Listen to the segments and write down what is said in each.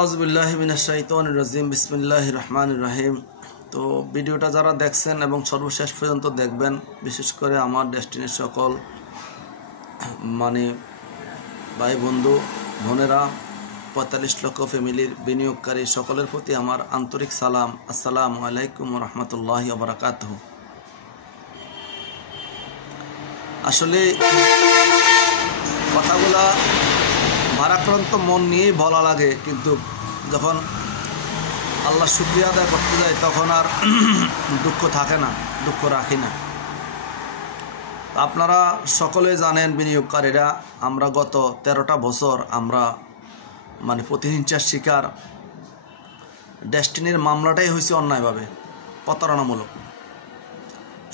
আউযুবিল্লাহি মিনাশ শাইতানির রাজিম বিসমিল্লাহির রহমানির রহিম। তো ভিডিওটা যারা দেখছেন এবং সর্বশেষ পর্যন্ত দেখবেন, বিশেষ করে আমার ডেস্টিনির সকল ভাই বন্ধু বোনেরা, ৪৫ লক্ষ ফ্যামিলির বিনিয়োগকারী সকলের প্রতি আমার আন্তরিক সালাম। আসসালামু আলাইকুম ওয়া রাহমাতুল্লাহি ওয়া বারাকাতুহু। আসলে কথাগুলা ভারাক্রান্ত মন নিয়েই বলা লাগে, কিন্তু যখন আল্লাহ শুকরিয়া আদায় করতে যায় তখন আর দুঃখ থাকে না, দুঃখ রাখি না। আপনারা সকলে জানেন বিনিয়োগকারীরা, আমরা গত ১৩টা বছর আমরা প্রতিহিংসার শিকার। ডেস্টিনির মামলাটাই হয়েছে অন্যায়ভাবে প্রতারণামূলক।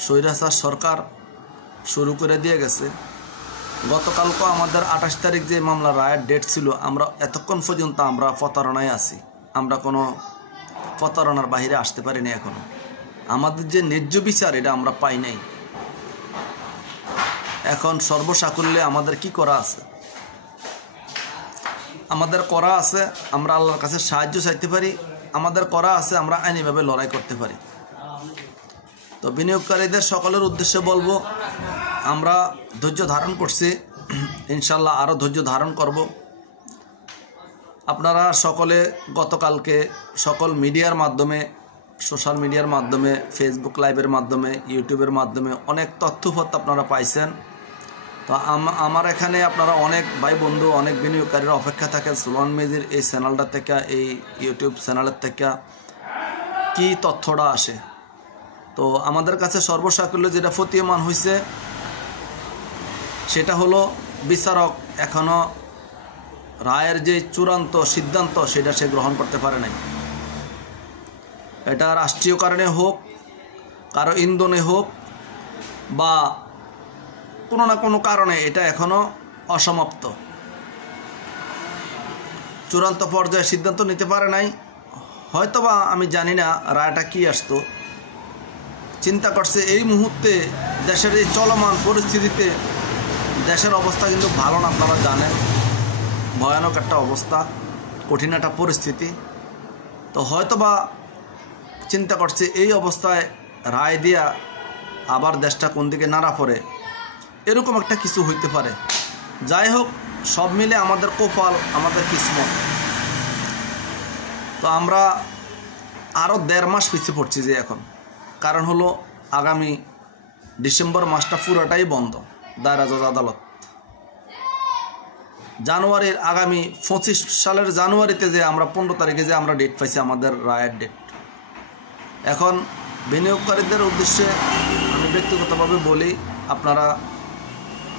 স্বৈরাচার সরকার শুরু করে দিয়ে গেছে। গতকালকে আমাদের ২৮ তারিখ যে মামলা রায়ের ডেট ছিল, আমরা এতক্ষণ পর্যন্ত আমরা প্রতারণায় আছি। আমরা কোনো প্রতারণার বাহিরে আসতে পারিনি। এখনো আমাদের যে ন্যায্য বিচার এটা আমরা পাই নাই। এখন সর্বসাকুল্যে আমাদের কি করা আছে? আমাদের করা আছে আমরা আল্লাহর কাছে সাহায্য চাইতে পারি, আমাদের করা আছে আমরা আইনিভাবে লড়াই করতে পারি। তো বিনিয়োগকারীদের সকলের উদ্দেশ্যে বলবো, আমরা ধৈর্য ধারণ করছি, ইনশাল্লাহ আরও ধৈর্য ধারণ করব। আপনারা সকলে গতকালকে সকল মিডিয়ার মাধ্যমে, সোশ্যাল মিডিয়ার মাধ্যমে, ফেসবুক লাইভের মাধ্যমে, ইউটিউবের মাধ্যমে অনেক তথ্যপত্র আপনারা পাইছেন। তো আমার এখানে আপনারা অনেক ভাই বন্ধু, অনেক বিনিয়োগকারীরা অপেক্ষা থাকেন সুলমান মেজির এই চ্যানেলটা থেকে, এই ইউটিউব চ্যানেলের থেকে কি তথ্যটা আসে। তো আমাদের কাছে সর্বসাকুল্য যেটা প্রতীয়মান হয়েছে সেটা হলো, বিচারক এখনো রায়ের যে চূড়ান্ত সিদ্ধান্ত সেটা সে গ্রহণ করতে পারে নাই। এটা রাষ্ট্রীয় কারণে হোক, কারো ইন্ধনে হোক, বা কোনো না কোনো কারণে এটা এখনো অসমাপ্ত। চূড়ান্ত পর্যায়ে সিদ্ধান্ত নিতে পারে নাই। হয়তোবা আমি জানি না রায়টা কি আসতো। চিন্তা করছে এই মুহূর্তে দেশের এই চলমান পরিস্থিতিতে দেশের অবস্থা কিন্তু ভালো না, আপনারা জানেন। ভয়ানক একটা অবস্থা, কঠিন একটা পরিস্থিতি। তো হয়তোবা চিন্তা করছে এই অবস্থায় রায় দিয়া আবার দেশটা কোন দিকে নাড়া পড়ে, এরকম একটা কিছু হইতে পারে। যাই হোক, সব মিলে আমাদের কপাল, আমাদের কিসমত। তো আমরা আরও ১.৫ মাস পিছিয়ে পড়ছি যে এখন। কারণ হলো আগামী ডিসেম্বর মাসটা পুরোটাই বন্ধ দায়রা জজ আদালত। জানুয়ারির আগামী ২৫ সালের জানুয়ারিতে যে আমরা ১৫ তারিখে যে আমরা ডেট পাইছি, আমাদের রায়ের ডেট। এখন বিনিয়োগকারীদের উদ্দেশ্যে আমি ব্যক্তিগতভাবে বলি, আপনারা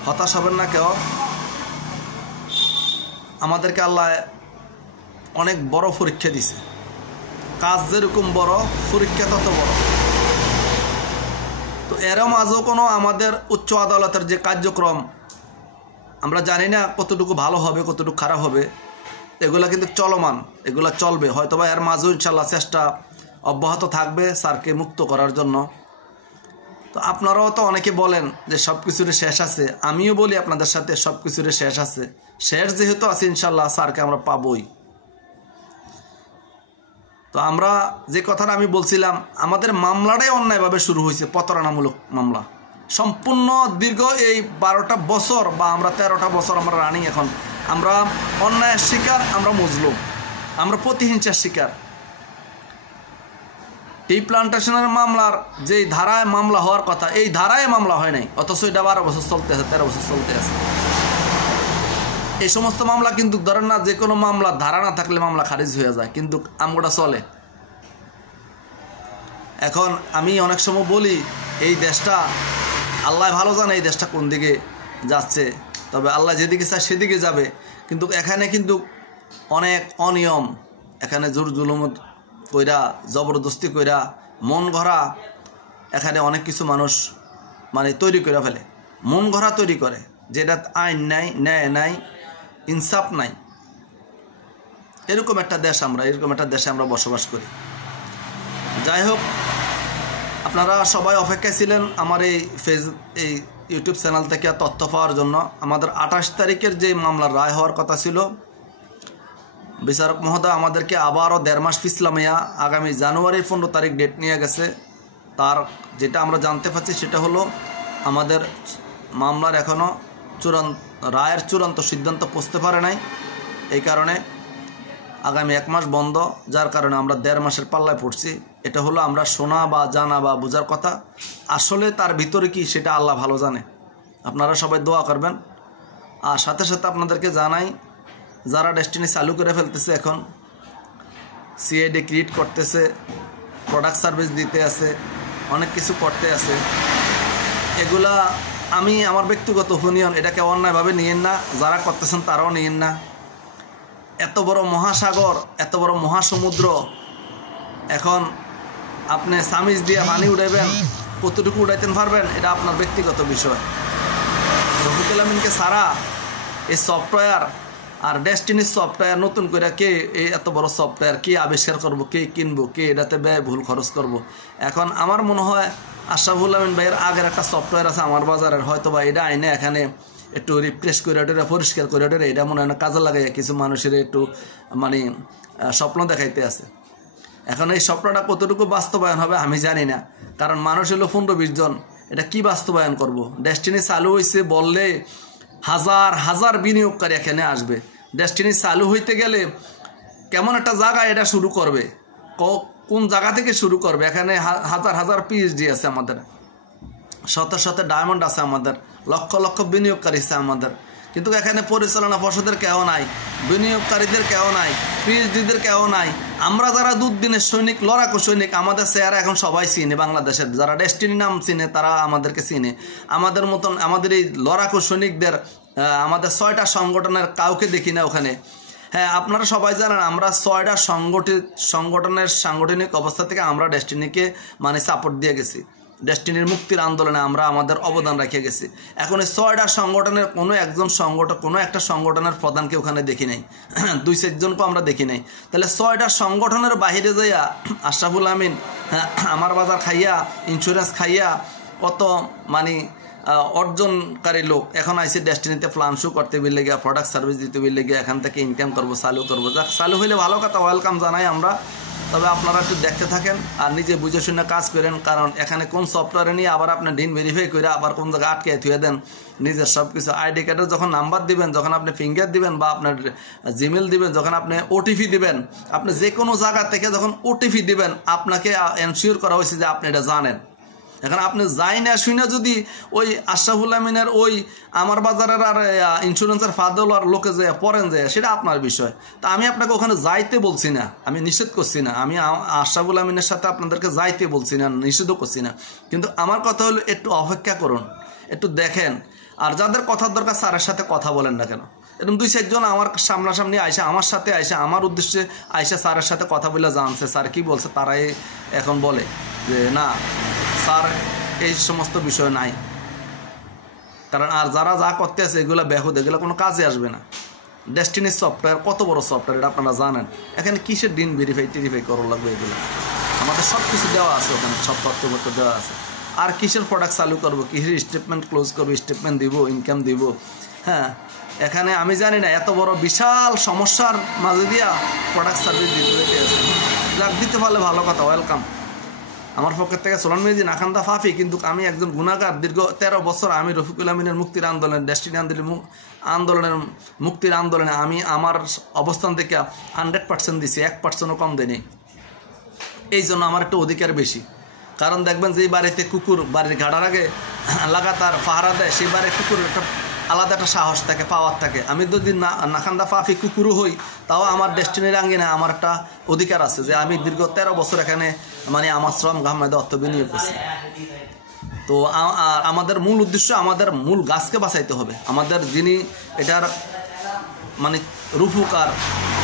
হতাশ হবেন না কেউ। আমাদেরকে আল্লাহ অনেক বড় পরীক্ষা দিছে। কাজ যেরকম বড়, পরীক্ষা তত বড়। তো এরও মাঝেও কোনো আমাদের উচ্চ আদালতের যে কার্যক্রম, আমরা জানি না কতটুকু ভালো হবে, কতটুকু খারাপ হবে। এগুলা কিন্তু চলমান, এগুলা চলবে। হয়তোবা এর মাঝেও ইনশাল্লাহ চেষ্টা অব্যাহত থাকবে স্যারকে মুক্ত করার জন্য। তো আপনারাও তো অনেকে বলেন যে সব কিছুরই শেষ আছে। আমিও বলি আপনাদের সাথে সব কিছুরই শেষ আছে। শেষ যেহেতু আছে, ইনশাল্লাহ স্যারকে আমরা পাবই। তো আমরা যে কথাটা আমি বলছিলাম, আমাদের মামলাটাই অন্যায়ভাবে শুরু হয়েছে, প্রতারণামূলক মামলা। সম্পূর্ণ দীর্ঘ এই ১২টা বছর বা আমরা ১৩টা বছর আমরা রানিং। এখন আমরা অন্যায়ের শিকার, আমরা মজলুম, আমরা প্রতিহিংসার শিকার। এই প্লান্টেশনের মামলার যেই ধারায় মামলা হওয়ার কথা, এই ধারায় মামলা হয় নাই, অথচ এটা ১২ বছর চলতে আছে, ১৩ বছর চলতে আছে। এই সমস্ত মামলা কিন্তু ধরেন না, যে কোনো মামলা ধারা না থাকলে মামলা খারিজ হয়ে যায়, কিন্তু আমগোটা চলে। এখন আমি অনেক সময় বলি, এই দেশটা আল্লাহ ভালো জানে এই দেশটা কোন দিকে যাচ্ছে। তবে আল্লাহ যেদিকে চায় সেদিকে যাবে। কিন্তু এখানে কিন্তু অনেক অনিয়ম, এখানে জোর জুলুম কইরা, জবরদস্তি কইরা, মন গড়া, এখানে অনেক কিছু মানুষ তৈরি করে ফেলে। মন গড়া তৈরি করে, যেটা আইন নাই, ন্যায় নাই, ইনসাফ নাই। এরকম একটা দেশ আমরা, এরকম একটা দেশে আমরা বসবাস করি। যাই হোক, আপনারা সবাই অপেক্ষায় ছিলেন আমার এই ইউটিউব চ্যানেল থেকে তথ্য পাওয়ার জন্য। আমাদের ২৮ তারিখের যে মামলার রায় হওয়ার কথা ছিল, বিচারক মহোদয় আমাদেরকে আবারও 1.5 মাস পিছলামিয়া আগামী জানুয়ারির 15 তারিখ ডেট নিয়ে গেছে। তার যেটা আমরা জানতে পাচ্ছি সেটা হলো আমাদের মামলার এখনও রায়ের চূড়ান্ত সিদ্ধান্ত পৌঁছতে পারে নাই। এই কারণে আগামী 1 মাস বন্ধ, যার কারণে আমরা 1.5 মাসের পাল্লায় পড়ছি। এটা হলো আমরা শোনা বা জানা বা বোঝার কথা, আসলে তার ভিতরে কি সেটা আল্লাহ ভালো জানে। আপনারা সবাই দোয়া করবেন। আর সাথে সাথে আপনাদেরকে জানাই, যারা ডেস্টিনি চালু করে ফেলতেছে, এখন সিআইডি ক্রিয়েট করতেছে, প্রোডাক্ট সার্ভিস দিতে আছে, অনেক কিছু করতে আছে, এগুলা আমি আমার ব্যক্তিগত ওপিনিয়ন, এটাকে অন্যায়ভাবে নিয়েন না, যারা করতেছেন তারাও নিয়েন না। এত বড় মহাসাগর, এত বড় মহাসমুদ্র, এখন আপনি সামিজ দিয়ে পানি উঠাইবেন, কতটুকু উঠাইতে পারবেন এটা আপনার ব্যক্তিগত বিষয়। রফিকুল আমিনকে ছাড়া এই সফটওয়্যার আর ডেস্টিনির সফটওয়্যার নতুন করে কে এই এত বড় সফটওয়্যার কে আবিষ্কার করব, কে কিনবো, কে এটাতে ব্যয় ভুল খরচ করব। এখন আমার মনে হয় আশরাফুল আমিন ভাইয়ের আগের একটা সফটওয়্যার আছে আমার বাজারের, হয়তো বা এটা আইনে এখানে একটু রিপ্লেস করে ওটা পরিষ্কার করে ওটা এটা মনে হয় না কাজে লাগাই কিছু মানুষের একটু মানে স্বপ্ন দেখাইতে আছে। এখন এই স্বপ্নটা কতটুকু বাস্তবায়ন হবে আমি জানি না, কারণ মানুষ হলো 15-20 জন, এটা কি বাস্তবায়ন করব। ডেস্টিনি চালু হয়েছে বললে হাজার হাজার বিনিয়োগকারী এখানে আসবে। ডেস্টিনি চালু হইতে গেলে কেমন একটা জায়গা এটা শুরু করবে, কোন জায়গা থেকে শুরু করবে। এখানে হাজার হাজার পিএইচডি আছে আমাদের, শত শত ডায়মন্ড আছে আমাদের, লক্ষ লক্ষ বিনিয়োগকারী আছে আমাদের, কিন্তু এখানে পরিচালনা পর্ষদের কেউ নাই, বিনিয়োগকারীদের কেউ নাই, পিএইচডিদের কেউ নাই। আমরা যারা দুদিনের সৈনিক, লড়াকু সৈনিক, আমাদের চেহারা এখন সবাই চিনে, বাংলাদেশের যারা ডেস্টিনি নাম চিনে তারা আমাদেরকে চিনে। আমাদের মতন আমাদের এই লড়াকু সৈনিকদের আমাদের 6টা সংগঠনের কাউকে দেখি না ওখানে। হ্যাঁ, আপনারা সবাই জানেন আমরা 6টা সংগঠনের সাংগঠনিক অবস্থা থেকে আমরা ডেস্টিনিকে মানে সাপোর্ট দিয়ে গেছি। ডেস্টিনির মুক্তির আন্দোলনে আমরা আমাদের অবদান রেখে গেছি। এখন এই 6টা সংগঠনের কোনো একটা সংগঠনের প্রধানকে ওখানে দেখি নাই, 2-4 জনকে আমরা দেখি নাই। তাহলে 6টা সংগঠনের বাহিরে যাইয়া আশরাফুল আমিন আমার বাজার খাইয়া, ইন্স্যুরেন্স খাইয়া, কত মানে অর্জনকারী লোক এখন আইসি ডেস্টিনিতে প্ল্যান শো করতে বিলে গিয়া, প্রোডাক্ট সার্ভিস দিতে বিলে গিয়া, এখান থেকে ইনকাম করবো, চালু করবো। যাক, চালু হইলে ভালো কথা, ওয়েলকাম জানাই আমরা। তবে আপনারা একটু দেখতে থাকেন আর নিজে বুঝে শুনে কাজ করেন, কারণ এখানে কোন সফটওয়্যারে নিয়ে আবার আপনি ডিন ভেরিফাই করে আবার কোন জায়গায় আটকে থুয়ে দেন নিজের সব কিছু। আইডি কার্ডের যখন নাম্বার দিবেন, যখন আপনি ফিঙ্গার দিবেন বা আপনার জিমেল দিবেন, যখন আপনি ওটিপি দিবেন, আপনি যে কোনো জায়গা থেকে যখন ওটিপি দিবেন আপনাকে এনশিওর করা হয়েছে যে আপনি এটা জানেন। এখন আপনি যাই না শুনে যদি ওই আশরাফুল আমিনের ওই আমার বাজারের আর ইন্স্যুরেন্সের ফাদল আর লোকে যে পড়েন যে সেটা আপনার বিষয়। তা আমি আপনাকে ওখানে যাইতে বলছি না, আমি নিষেধ করছি না, আমি আশরাফুল আমিনের সাথে আপনাদেরকে যাইতে বলছি না, নিষেধও করছি না। কিন্তু আমার কথা হলো একটু অপেক্ষা করুন, একটু দেখেন। আর যাদের কথার দরকার স্যারের সাথে কথা বলেন না কেন। এরকম 2-4 জন আমার সামনাসামনি আইসা, আমার সাথে আইসা, আমার উদ্দেশ্যে আইসা স্যারের সাথে কথা বলে জানছে স্যার কি বলছে, তারাই এখন বলে যে না স্যার এই সমস্ত বিষয় নাই। কারণ আর যারা যা করতে আছে এগুলো বেহুদ, এগুলো কোনো কাজে আসবে না। ডেস্টিনির সফটওয়্যার কত বড় সফটওয়্যার এটা আপনারা জানেন। এখানে কিসের ডিন ভেরিফাই করা লাগবে, এগুলো আমাদের সব কিছু দেওয়া আছে, ওখানে সব তথ্যপত্র দেওয়া আছে। আর কিসের প্রোডাক্ট চালু করবো, কিসের স্টেটমেন্ট ক্লোজ করবো, স্টেটমেন্ট দিব, ইনকাম দিব। হ্যাঁ, এখানে আমি জানি না এত বড় বিশাল সমস্যার মাঝে দিয়া প্রোডাক্ট সার্ভিস দিতে আছে। যাক, দিতে পারলে ভালো কথা, ওয়েলকাম। আমার পক্ষের থেকে সোলান মির্জি নাখান্দা ফাফি, কিন্তু আমি একজন গুণাগার। দীর্ঘ 13 বছর আমি রফিকুল আমিনের মুক্তির আন্দোলন, ডেস্টিনি আন্দোলনের মুক্তির আন্দোলনে আমি আমার অবস্থান থেকে 100% দিছি, 1%ও কম দেয়নি। এই জন্য আমার একটু অধিকার বেশি। কারণ দেখবেন যে বাড়িতে কুকুর বাড়ির ঘাড়ার আগে লাগাতার পাহারা দেয়, সেই বাড়ির কুকুরের একটা আলাদা একটা সাহস থাকে, পাওয়ার থাকে। আমি যদি নাখান্দা ফাফি কুকুরও হই, তাও আমার ডেস্টিনির আঙ্গিনা আমার একটা অধিকার আছে যে আমি দীর্ঘ 13 বছর এখানে মানে আমার শ্রম ঘামেদে অর্থ বিনিয়োগ করছি। তো আমাদের মূল উদ্দেশ্য, আমাদের মূল গাছকে বাঁচাইতে হবে। আমাদের যিনি এটার মানে রূপকার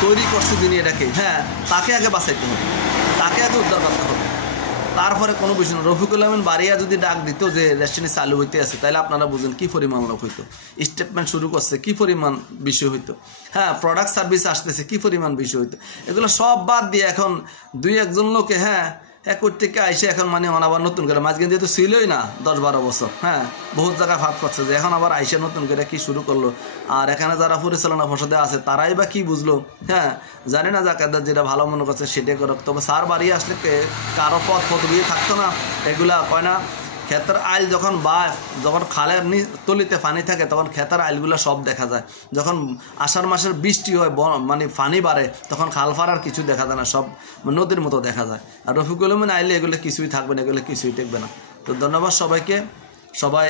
তৈরি করছে, যিনি এটাকে, হ্যাঁ, তাকে আগে বাঁচাইতে হবে, তাকে আগে উদ্ধার করতে হবে, তারপরে কোনো বিষয় না। রফিকুল আমিন বাড়িয়া যদি ডাক দিত যে ডেস্টিনি চালু হইতে আছে, তাহলে আপনারা বুঝেন কি পরিমাণ লোক হইতো, স্টেটমেন্ট শুরু করছে কি পরিমাণ বিষয় হইতো, হ্যাঁ, প্রোডাক্ট সার্ভিস আসতেছে কি পরিমাণ বিষয় হইতো। এগুলো সব বাদ দিয়ে এখন 2-1 জন লোকে, হ্যাঁ, এক থেকে আইসে এখন মানে আবার নতুন করে মাঝখান যেহেতু ছিলই না 10-12 বছর, হ্যাঁ বহুত জায়গায় ফাঁক করছে যে এখন আবার আইসে নতুন করে কি শুরু করলো। আর এখানে যারা পরিচালনা পর্ষদে আছে তারাই বা কি বুঝলো, হ্যাঁ জানি না, যাকে যেটা ভালো মনে করছে সেটাই করুক। তবে স্যার বাড়ি আসলে কারো পদবি থাকতো না, এগুলা কয় না ক্ষেতের আইল যখন যখন খালের তলিতে পানি থাকে তখন ক্ষেতের আইলগুলো সব দেখা যায়। যখন আষাঢ় মাসের বৃষ্টি হয় মানে পানি বাড়ে তখন খাল ফাড়ার কিছু দেখা যায় না, সব নদীর মতো দেখা যায়। আর রফিকুল আলমিন আইলে এগুলো কিছুই থাকবে না, এগুলো কিছুই টেকবে না। তো ধন্যবাদ সবাইকে। সবাই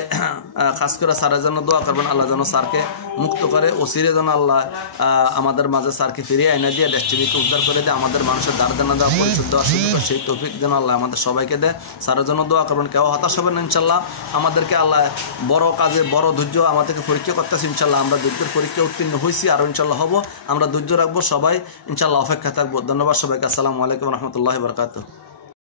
খাস করে স্যারের জন্য দোয়া করবেন, আল্লাহ যেন স্যারকে মুক্ত করে, ওসিরে যেন আল্লাহ আমাদের মাঝে স্যারকে ফিরিয়ে এনে দিয়ে দেশ টিভিকে উদ্ধার করে দেয়, আমাদের মানুষের দ্বার দেনা দেওয়া পরিশুদ্ধ অশুদ্ধ সেই তৌফিক যেন আল্লাহ আমাদের সবাইকে দেয়। স্যারের জন্য দোয়া করবেন, কেউ হতাশ হবেন না ইনশাল্লাহ। আমাদেরকে আল্লাহ বড় কাজে বড় ধৈর্য আমাদেরকে পরীক্ষা করতেছে, ইনশাল্লাহ আমরা ধৈর্যের পরীক্ষা উত্তীর্ণ হয়েছি, আরও ইনশাল্লাহ হবো। আমরা ধৈর্য রাখবো, সবাই ইনশাল্লাহ অপেক্ষা থাকবো। ধন্যবাদ সবাইকে। আসসালামু আলাইকুম রহমতুল্লাহি ওয়া বারাকাতুহু।